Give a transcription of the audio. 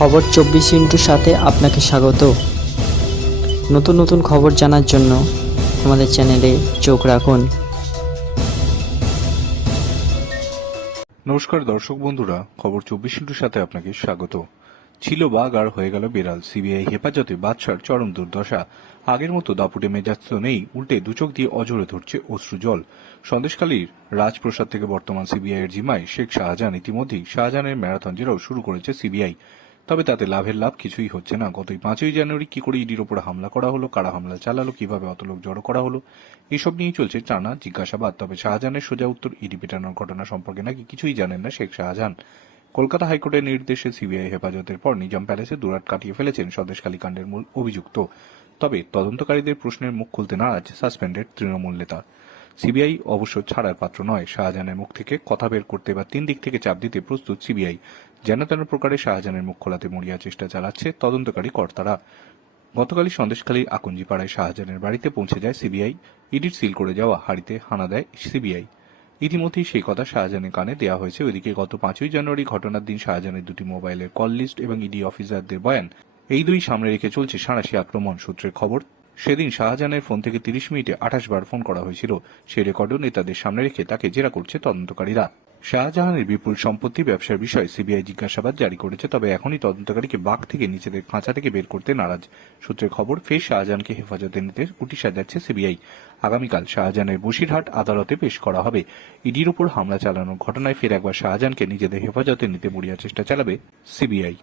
খবর চব্বিশ ইন্টুর সাথে আপনাকে স্বাগত। নতুন নতুন খবর জানার জন্য আমাদের চ্যানেলে চোখ রাখুন। নমস্কার দর্শক বন্ধুরা, খবর চব্বিশ ইন্টুর সাথে আপনাকে স্বাগত। ছিল বাঘ আর হয়ে গেল বিড়াল। সিবিআই হেফাজতে বাদশার চরম দুর্দশা। আগের মতো দাপুটে মেজাজ তো নেই, উল্টে দুচোখ দিয়ে অজরে ধরছে অশ্রু জল। সন্দেশকালীর রাজপ্রসাদ থেকে বর্তমান সিবিআই এর জিম্মায় শেখ শাহজাহান ইতিমধ্যেই শাহজাহানের ম্যারাথন জেরাও শুরু করেছে সিবিআই। তবে তাতে লাভের লাভ কিছুই হচ্ছে না। গতই পাঁচই জানুয়ারি কি করে ইডির ওপর হামলা করা হলো, কারা হামলা চালালো, কীভাবে অত লোক জড়ো করা হলো, এসব নিয়েই চলছে টানা জিজ্ঞাসাবাদ। তবে শাহজাহানের সোজা উত্তর, ইডি পেটানোর ঘটনা সম্পর্কে নাকি কিছুই জানেন না শেখ শাহজাহান। কলকাতা হাইকোর্টের নির্দেশে সিবিআই হেফাজতের পর নিজাম প্যালেসে দুরাট কাটিয়ে ফেলেছেন স্বদেশকালী কাণ্ডের মূল অভিযুক্ত। তবে তদন্তকারীদের প্রশ্নের মুখ খুলতে নারাজ সাসপেন্ডেড তৃণমূল নেতা। সিবিআই অবশ্য ছাড়ার পাত্র নয়। শাহজাহানের মুখ থেকে কথা বের করতে বা তিন দিক থেকে চাপ দিতে প্রস্তুত সিবিআই। যেন তেন প্রকারে শাহজাহানের মুখ খোলাতে মরিয়া চেষ্টা চালাচ্ছে তদন্তকারী কর্তারা। গতকালই সন্দেশখালীর আকঞ্জিপাড়ায় শাহজাহানের বাড়িতে পৌঁছে যায় সিবিআই। ইডির সিল করে যাওয়া হাড়িতে হানা দেয় সিবিআই। ইতিমধ্যেই সেই কথা শাহজাহানের কানে দেওয়া হয়েছে। ওইদিকে গত পাঁচই জানুয়ারি ঘটনার দিন শাহজাহানের দুটি মোবাইলের কল লিস্ট এবং ইডি অফিসারদের বয়ান, এই দুই সামনে রেখে চলছে সাঁড়াশি আক্রমণ সূত্রের খবর। সেদিন শাহজাহানের ফোন থেকে তিরিশ মিনিটে আঠাশ বার ফোন করা হয়েছিল। সেই রেকর্ডও নেতাদের সামনে রেখে তাকে জেরা করছে তদন্তকারীরা। শাহজাহানের বিপুল সম্পত্তি ব্যবসার বিষয়ে সিবিআই জিজ্ঞাসাবাদ জারি করেছে, তবে এখনই তদন্তকারীকে বাঘ থেকে নিজেদের খাঁচা থেকে বের করতে নারাজ। সূত্রের খবর, ফের শাহজাহানকে হেফাজতে নিতে কুটি সাজাচ্ছে সিবিআই। আগামীকাল শাহজাহানের বসিরহাট আদালতে পেশ করা হবে। ইডির উপর হামলা চালানোর ঘটনায় ফের একবার শাহজাহানকে নিজেদের হেফাজতে নিতে মরিয়া চেষ্টা চালাবে সিবিআই।